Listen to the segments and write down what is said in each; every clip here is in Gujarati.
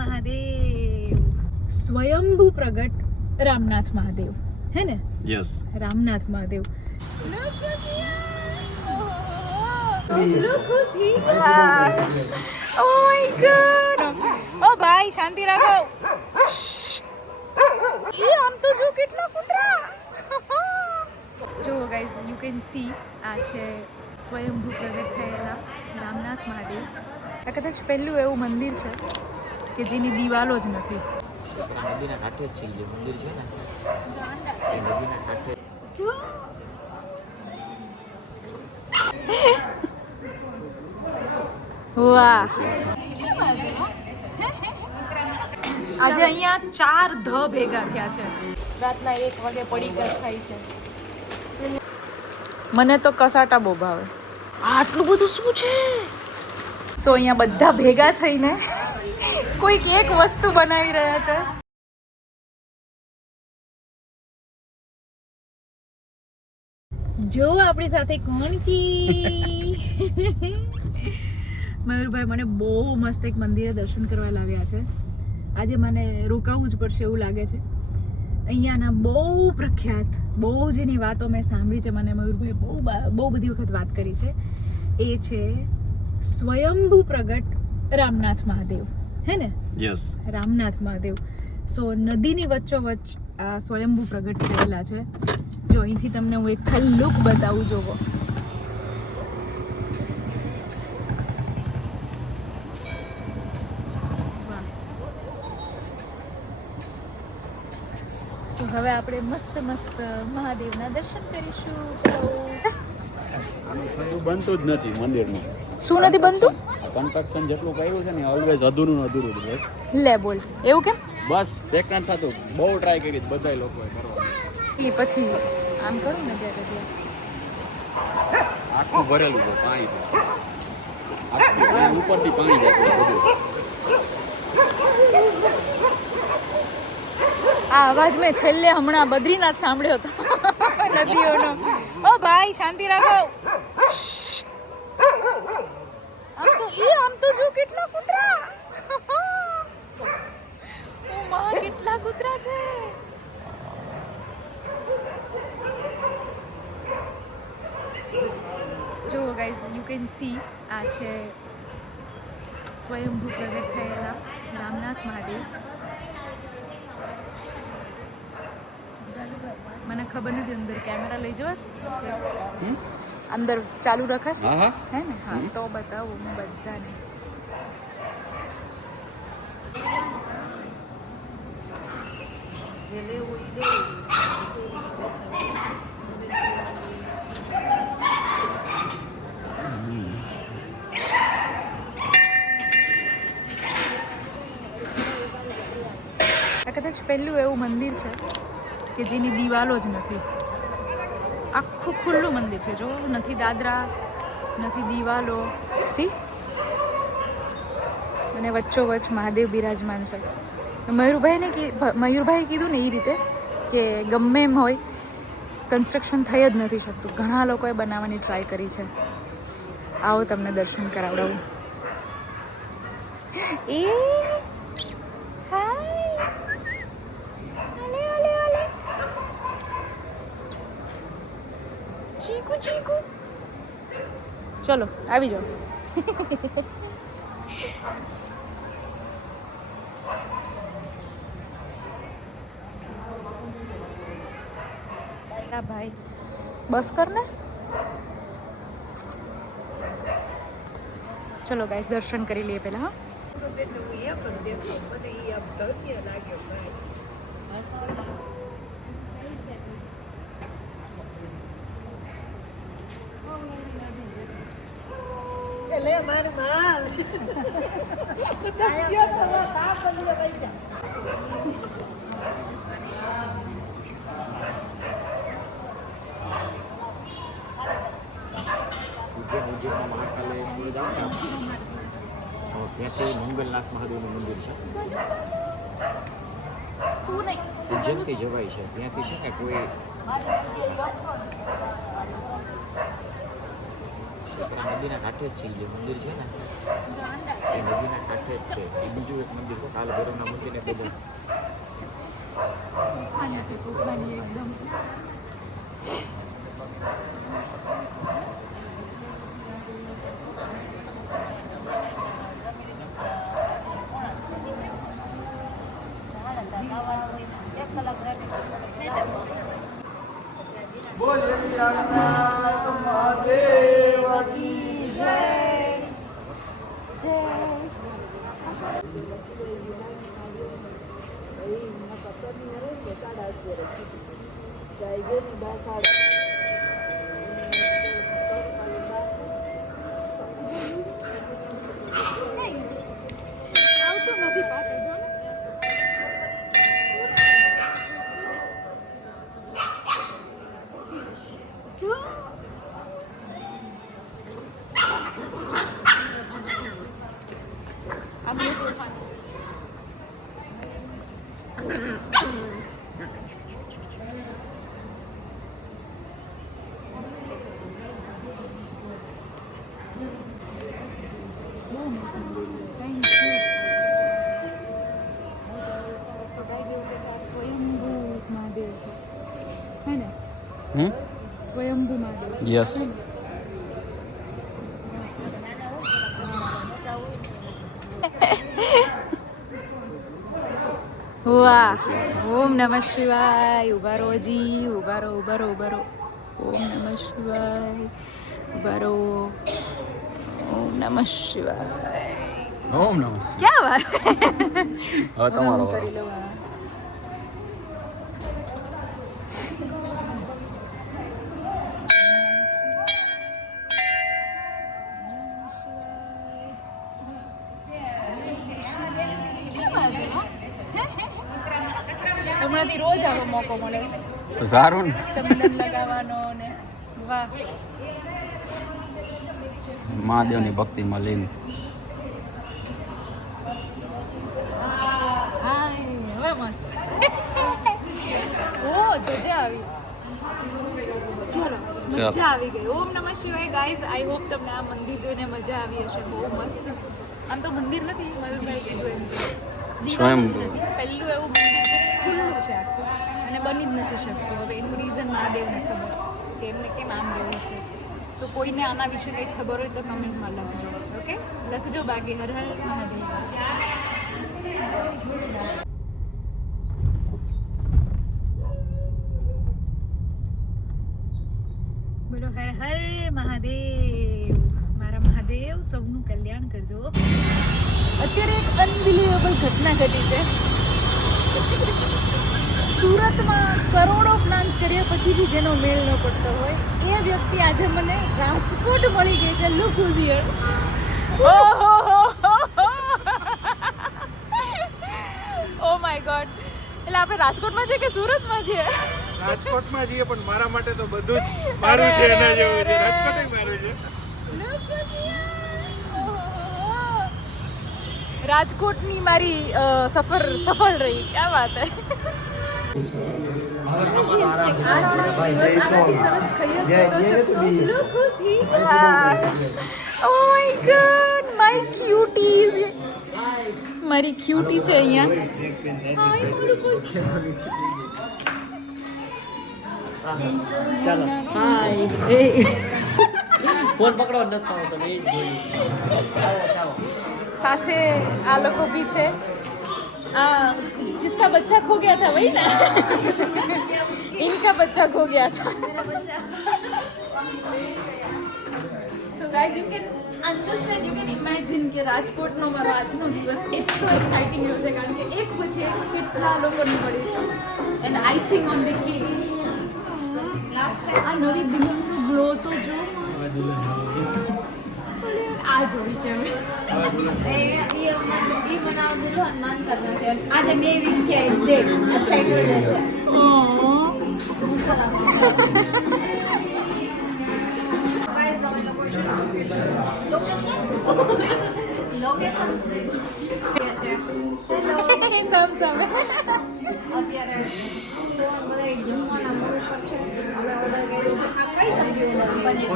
महादेव। स्वयंभू प्रगट रामनाथ महादेव है ना? Yes. Ramnath Mahadev. Look who's here. Oh my god. Oh भाई शांति रखो. ये આમ તો જો કેટલા કૂતરા. જો ગાઈઝ યુ કેન સી આ છે સ્વયંભૂ પ્રગટ થયેલા રામનાથ મહાદેવ. આ કદાચ પહેલું એવું મંદિર છે કે જેની દિવાલો જ નથી. નદીના કાંઠે જ છે જે મંદિર છે ને એ નદીના કાંઠે. જો વાહ. આજે અહીંયા 4 ધ ભેગા થયા છે. રાતના 1 વાગે પડીકા ખાય છે. મને તો કસાટા બહુ ભાવે. આટલું બધું શું છે? સો અહીંયા બધા ભેગા થઈને કોઈક એક વસ્તુ બનાવી રહ્યા છે. જો આપણી સાથે કોણ છે? મયુરભાઈ મને બહુ મસ્ત એક મંદિરે દર્શન કરવા લાવ્યા છે. આજે મને રોકાવું જ પડશે એવું લાગે છે. અહીંયાના બહુ પ્રખ્યાત બહુ જેની વાતો મેં સાંભળી છે. મને મયુરભાઈ બહુ બધી વખત વાત કરી છે. એ છે સ્વયંભૂ પ્રગટ રામનાથ મહાદેવ હે ને? યસ. રામનાથ મહાદેવ. સો નદીની વચ્ચોવચ્ચ આ સ્વયંભૂ પ્રગટ થયેલા છે. જો અહીંથી તમને હું એક ખાલી લુક બતાવું. જોવો સો હવે આપણે મસ્ત મસ્ત મહાદેવના દર્શન કરીશું. ચલો. આનું બનતું જ નથી મંદિરનું. શું નથી બનતું? કન્સ્ટ્રક્શન જેટલું કર્યું છે ને ઓલવેઝ અધૂરું જ છે. લે બોલ. એવું કેમ? બસ એક ના થતું. બહુ ટ્રાય કરી બધા લોકોએ કરવા. એ પછી આમ કરું ને ત્યારે આખું ભરેલું છે પાણી. આખું ઉપરથી પાણી જતું બધું. આ અવાજ મેં છેલ્લે હમણાં બદ્રીનાથ સાંભળ્યો હતો નદીઓનો. ઓ ભાઈ શાંતિ રાખો. આમ તો જો કેટલા કૂતરા. ઓ માં કેટલા કૂતરા છે. જો ગાઈઝ યુ કેન સી આ છે સ્વયંભૂ પ્રગટ થયેલા રામનાથ મહાદેવ. મને ખબર નથી અંદર કેમેરા લઈ જવા છે? અંદર ચાલુ રખાશ હે ને? હા તો બતાવું હું બધાને. આ કદાચ પહેલું એવું મંદિર છે કે જેની દિવાલો જ નથી. આખું ખુલ્લું મંદિર છે. જો નથી દાદરા નથી દિવાલો. સી અને વચ્ચોવચ્ચ મહાદેવ બિરાજમાન છે. મયુરભાઈએ કીધું ને એ રીતે કે ગમે એમ હોય કન્સ્ટ્રક્શન થઈ જ નથી શકતું. ઘણા લોકોએ બનાવવાની ટ્રાય કરી છે. આવો તમને દર્શન કરાવડાવું. એ ચલો આવી જાઓ. ભાઈ બસ કર ને. ચલો ગાઈસ દર્શન કરી લઈએ પહેલા. હા લે માર માલ તપ્યો કરવા તા બદલે પૈસા ઉજ્જૈનમાં મહાકાલેશ્વર જાવ ને ત્યાંથી મંગલનાથ મહાદેવનું મંદિર છે. ઉજ્જૈનથી જવાય છે. ત્યાંથી છે ને કોઈ આ નદીના કાંઠે જ છે જે મંદિર છે ને એ નદીના કાંઠે જ છે. એ બીજું એક મંદિર છે કાલ ભૈરવના મંદિરને બધું. એકદમ એક કલાક આવતું નથી પાસે જો ને. જો આ બહુ તોફાન છે. બહુ મસ્ત મંદિર છે. Thank you. So guys, એવું કે છે આ સ્વયંભૂ મહાદેવ છે હે ને? સ્વયંભૂ મહાદેવ છે. Yes. વાહ ઓમ નમઃ શિવાય. ઉભા રહો જી, ઉભા રહો, ઉભા રહો, ઉભા રહો. ઓમ નમઃ શિવાય. ઉભા રહો. ઓમ નમઃ શિવાય. ઓમ નમઃ. ક્યાં વાત. હવે તમારો હું કરી લઉં આ. હમણાંથી રોજ આવો મોકો મળે છે તો સારું ને. ચંદન લગાવવાનો ને વાહ. મહાદેવની ભક્તિમાં લીન. હવે મસ્ત. ઓ ધજા આવી. ચલો મજા આવી ગઈ. ઓમ નમઃ શિવાય ગાઈઝ. આઈ હોપ તમને આ મંદિર જોઈને મજા આવી હશે. બહુ મસ્ત. આમ તો મંદિર નથી, મયુરભાઈ કીધું એમ દીવાનું જ નથી. પહેલું એવું મંદિર છે ખુલ્લું છે આખું અને બની જ નથી શકતું. હવે એનું રીઝન મહાદેવને ખબર કે એમને કેમ આમ રહેવું છે. સો કોઈને આના વિશે કંઈ ખબર હોય તો કમેન્ટમાં લખજો. ઓકે લખજો. બાકી હર હર મહાદેવ. બોલો હર હર મહાદેવ. મારા મહાદેવ સૌનું કલ્યાણ કરજો. અત્યારે એક અનબિલીવેબલ ઘટના ઘટી છે. સુરતમાં કરોડો પ્લાન્સ કર્યા પછી બી જેનો મેળ ન પડતો હોય એ વ્યક્તિ આજે મને રાજકોટ મળી ગઈ છે. Look who's here. ઓહો ઓ માય ગોડ. એટલે આપણે રાજકોટમાં છે કે સુરતમાં છીએ? રાજકોટમાં જઈએ પણ મારા માટે તો બધું જ મારું છે એના જેવું છે. રાજકોટ મારું છે. રાજકોટની મારી સફર સફળ રહી. ક્યાં વાત હે. મારી ક્યુટી છે અહીંયા. ચાલો હાય. ફોન પકડો ન થાવ તો નહીં જોઈ. ચાલો સાથે આ લોકો भी છે. जिसका बच्चा खो गया था वही ना. इनका बच्चा खो गया था. So guys, you can understand, you can imagine કે રાજકોટનો મારો આજનો દિવસ એટલો એક્સાઇટિંગ રહ્યો છે કારણ કે એક પછી એક કેટલા લોકોને મળી છે. And icing on the cake આ નવી દુલ્હનનો ગ્લો તો જો. આ જોઈ કેવી ઈ બનાવ દીધો હનુમાન કરતા છે. આજે બે વીક કે એક્ઝેક્ટ સેટરડે છે. ગાઈસ અમે લોકો લોકેશન છે. હેલો સમ સમ અત્યારે જો બધા જમવાના મૂડ ઉપર છે. અમે ઓર્ડર કર્યું છે. આ કઈ સબ્જી order paneer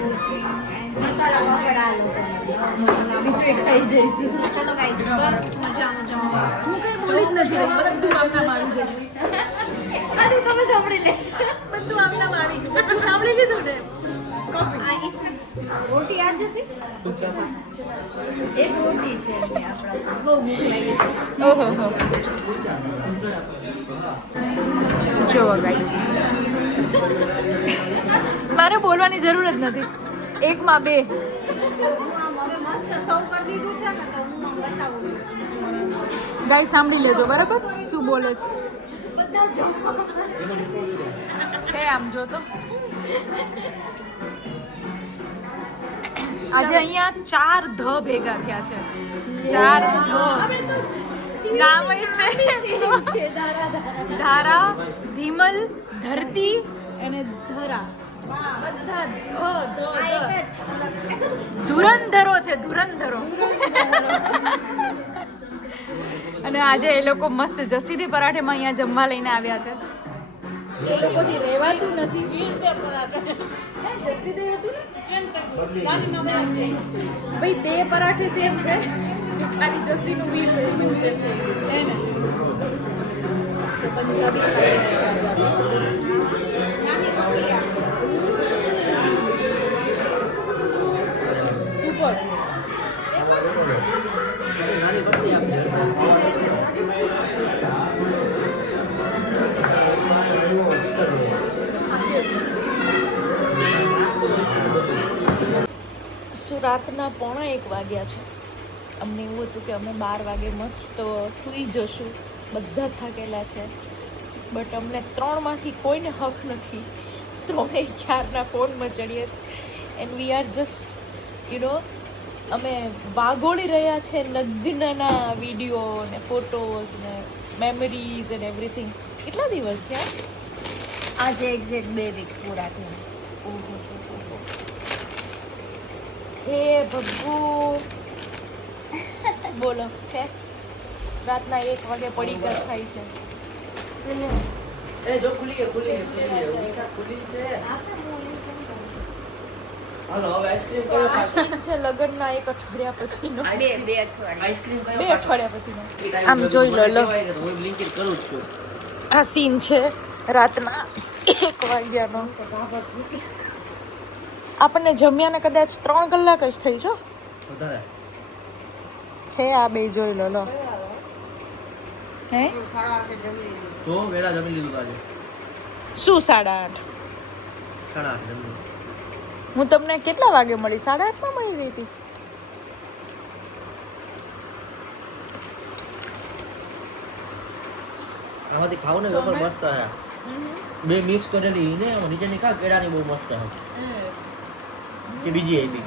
bhurji and masala papad આ લોકોને. બીજું એક ખાઈ જઈશું. ચલો ગાઈસ બસ મજાનું જમવા. હું કઈ બોલી જ નથી રહી, બધું આમનામ આવી જશે. આદુ તમે સાંભળી લેજો. બધું આમનામ આવી ગયું. બધું સાંભળી લીધું ને. આ इसमें रोटी आज હતી એક રોટી છે એમની આપણા. બહુ ભૂખ લાગી છે. ઓહો હો. જો ગાઈસ, મારે બોલવાની જરૂર જ નથી. એકમાં બે. હું આમ હવે મસ્ત સર્વ કરી દીધું છે ને તો હું આમ બતાવું છું. ગાઈસ સાંભળી લેજો બરાબર શું બોલે છે. બધા જમવા છે આમ જો તો. આજે અહીંયા 4 ધ ભેગા થયા છે. 4 ધ. નામ છે ધારા, ધીમલ, ધરતી અને ધરા. બધા ધ ધુરંધરો છે, ધુરંધરો. અને આજે એ લોકો મસ્ત જસીદી પરાઠેમાં અહીંયા જમવા લઈને આવ્યા છે. એ લોકોથી રહેવાતું નથી. જસીદી હતું ને ભાઈ, તે પરાઠે સેમ છે, ખાલી જસીનું વીલ સીધું છે હે ને. તો પંજાબી ખાઈ રહ્યા છે નાની પપૈયા સુપર. રાતના 1:45 વાગ્યા છે. અમને એવું હતું કે અમે 12 વાગે મસ્ત સૂઈ જશું, બધા થાકેલા છે. બટ અમને 3 માંથી કોઈને હક નથી. 3 ક્યારના ફોનમાં ચડીએ છે. એન્ડ વી આર જસ્ટ અમે વાગોળી રહ્યા છે લગ્નના વિડીયો ને ફોટોઝ ને મેમરીઝ એન્ડ એવરીથિંગ. કેટલા દિવસ થયા? આજે એક્ઝેક્ટ 2 વીક પૂરા થયા. હે ભગુ બોલો છે. રાતના 1 વાગે પડીકા થાય છે. એ જો ખુલી છે હાલો હવે આઈસ્ક્રીમ કયો આ સીન છે લગ્નના 1 અઠવાડિયા પછીનો. 2 અઠવાડિયા આઈસ્ક્રીમ કયો 2 અઠવાડિયા પછીનો. આમ જોઈ લો. હું બ્લિંકિટ કરું જ છું. આ સીન છે રાતના 1 વાગ્યાનો. આપણને જમ્યાને કદાચ 3 કલાક જ થઈ જો વધારે છે. આ બે જોઈ લો. હે તો વેલા જમી લીધું આજે. શું 8:30? 8:30 જમી. હું તમને કેટલા વાગે મળી? 8:30 માં મળી ગઈ હતી. આમાંથી ખાવ ને વેફર મસ્ત હે. 2 મિક્સ કરેલી ને નીચેની ખા કેળાની બહુ મસ્ત હે. કે બીજી આવી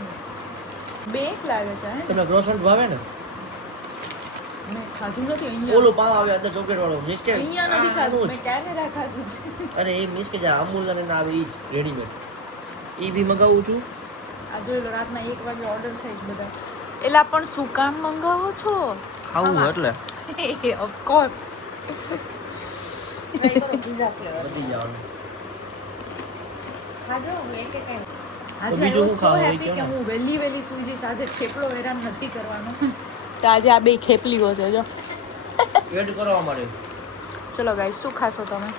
બે એક લાગે છે. હે તમને ક્રોસન્ટ ભાવે ને? મેં ખાધું નથી અહીંયા. ઓલું પાવ આવે અંદર ચોકલેટ વાળો મિક્સ કે અહીંયા નથી ખાધું. મેં કેનેડા ખાધું છે. અરે એ મિક્સ કે જે અમૂલ અને ના આવે ઈ જ રેડીમેડ. ઈ બી મંગાવું છું. આ જોઈ લો રાતના 1 વાગે ઓર્ડર થાય છે બધા. એલા પણ શું કામ મંગાવો છો? ખાવું એટલે ઓફ કોર્સ. ટ્રાય કરો પીઝા ફ્લેવર. બધી જવાનું. ખાજો એક એક આજે બીજું આઈ શું વોઝ સો ખાવું હેપી હોય કે કેમ? હું વહેલી સુઈ જઈશ. આજે ખેપલો હેરાન નથી કરવાનો. તો આજે આ બે ખેપલીઓ છે જો. એડ કરવા માટે ચલો ગાઈસ, શું ખાશો તમે?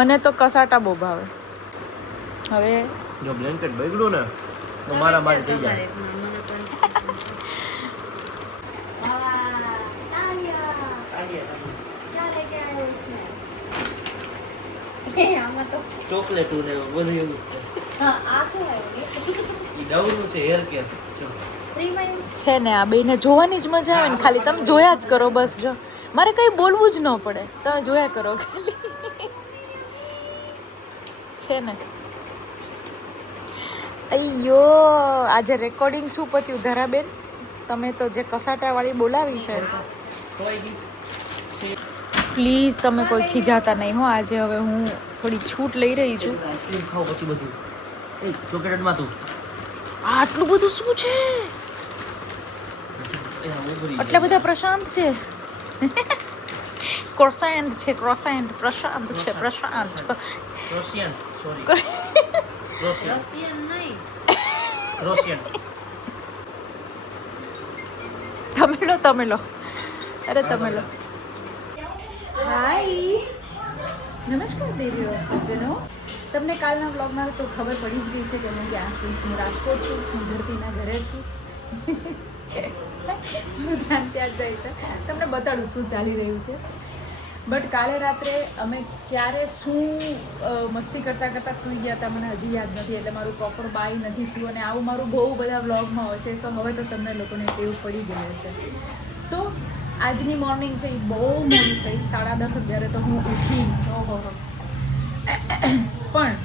મને તો કસાટા બહુ ભાવે. હવે જો બ્લેન્કેટ બગડ્યું ને તો મારા માટે થઈ જાય. ચોકલેટ ને બધું એવું જ છે. ઈ ડવનું છે હેર કેર. છે ને આ બેને જોવાની જ મજા આવે ને. ખાલી તમે જોયા જ કરો બસ. જો મારે કંઈ બોલવું જ ન પડે, તમે જોયા કરો ખાલી. છે ને. અయ్યો આજે રેકોર્ડિંગ શું પત્યું ધરાબેન? તમે તો જે કસાટાવાળી બોલાવી છે. પ્લીઝ તમે કોઈ ખીજાતા નહીં હો. આજે હવે હું થોડી છૂટ લઈ રહી છું. આઈસ્ક્રીમ ખાવ પછી બધું એ ચોકલેટમાં તું આટલું બધું શું છે? એ ઉભરી આટલા બધા પ્રશાંત છે. ક્રોસેન્ટ છે ક્રોસેન્ટ. પ્રશાંત છે પ્રશાંત. ક્રોશિયન સોરી ક્રોશિયન રશિયન નહીં. ક્રોશિયન તમે લો અરે તમે લો. હાય નમસ્કાર દેવીઓ સજ્જનો. તમને કાલના વ્લોગમાં તો ખબર પડી જ ગઈ છે કે હું ક્યાં છું. હું રાજકોટ છું. હું ધરતીના ઘરે છું. મારું ધ્યાન ત્યાં જ જાય છે. તમને બતાડું શું ચાલી રહ્યું છે. બટ કાલે રાત્રે અમે ક્યારે શું મસ્તી કરતાં કરતાં સૂઈ ગયા હતા મને હજી યાદ નથી. એટલે મારું પ્રોપર બાય નથી થયું અને આવું મારું બહુ બધા વ્લોગમાં હોય છે. સો હવે તો તમને લોકોને ટેવ પડી ગઈ હશે. સો આજની મોર્નિંગ છે એ બહુ મોડી થઈ 10:30 ત્યારે તો હું ઉઠી. ઓહો પણ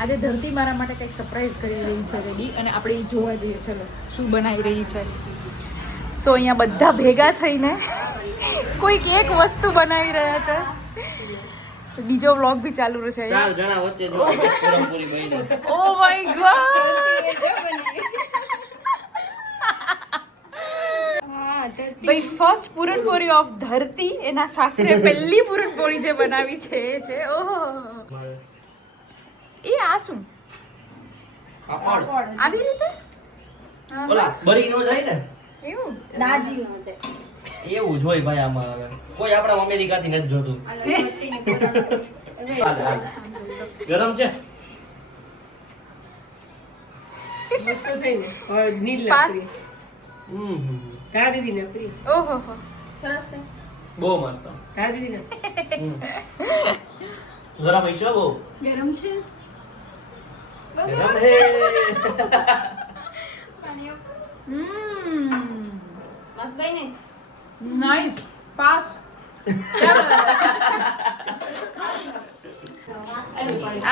આજે ધરતી મારા માટે કંઈક સરપ્રાઈઝ કરી રહી છે રેડી અને આપણે એ જોવા જઈએ. ચલો શું બનાવી રહી છે. સો અહીંયા બધા ભેગા થઈને કોઈક એક વસ્તુ બનાવી રહ્યા છે. બીજો વ્લોગ બી ચાલુ છે. 4 જણા વચ્ચે જો પૂરી બની. Oh my God. ભાઈ ફર્સ્ટ પૂરણપોળી ઓફ ધરતી એના સાસરે પહેલી પૂરણપોળી જે બનાવી છે એ છે. ઓહો એ આ શું પાપડ આવી રીતે ઓલા બરી નો જાય ને એવું દાજી નહોતે. એવું જ હોય ભાઈ આમાં. હવે કોઈ આપણા અમેરિકાથી નથી જોતું. હાલ, હાલ. ગરમ છે પાસ ઓહો હો સરસ છે. બહુ મસ્ત ગરમ હશે બહુ ગરમ છે. ગરમ હે મસ્ત ભાઈ ને નાઈસ પાસ.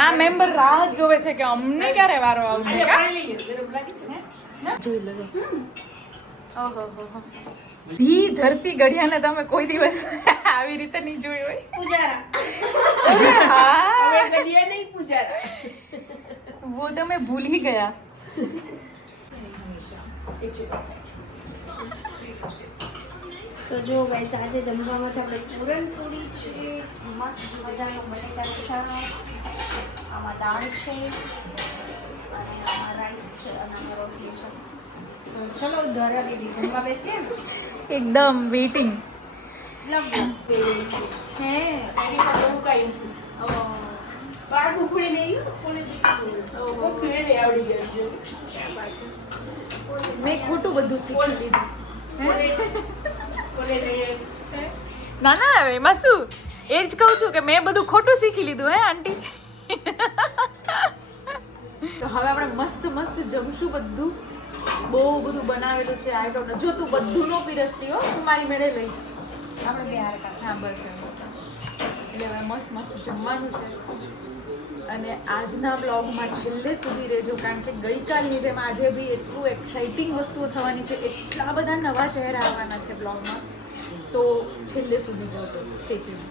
આ મેમ્બર રાહ જોવે છે કે અમને ક્યારે વારો આવશે. જોઈ લો. ઓહો હો ધી ધરતી ગઢિયાને તમે કોઈ દિવસ આવી રીતે નહીં જોઈ હોય. પૂજારા. હા ગડિયા નહીં પૂજારા. वो तो मैं भूल ही गया. તો જો ગાઈસ આજે જમવામાં છે આપણે પૂરણપોળી છે મસ્ત મજાનો બટેકાનું શાક આમાં દાળ છે અને આમાં રાઈસ છે અને આમાં રોટલી છે. તો ચલો દ્વારા દીદી જમવા બેસીએ. एकदम वेटिंग હે મેં ખોટું બધું શીખી લીધું. ના ના એમાં શું એ જ કહું છું કે મેં બધું ખોટું શીખી લીધું હે આંટી. તો હવે આપણે મસ્ત મસ્ત જમશું. બધું બહુ બધું બનાવેલું છે. I don't know. જો તું બધું નો પીરસતી હો હું મારી મેળે લઈશ. આપણે બે હારકા. હા બસ એમ. એટલે હવે મસ્ત મસ્ત જમવાનું છે. અને આજના બ્લોગમાં છેલ્લે સુધી રહેજો કારણ કે ગઈકાલની જેમ આજે બી એટલું એક્સાઇટિંગ વસ્તુઓ થવાની છે. એટલા બધા નવા ચહેરા આવવાના છે બ્લોગમાં. સો છેલ્લે સુધી જોજો. Stay tune.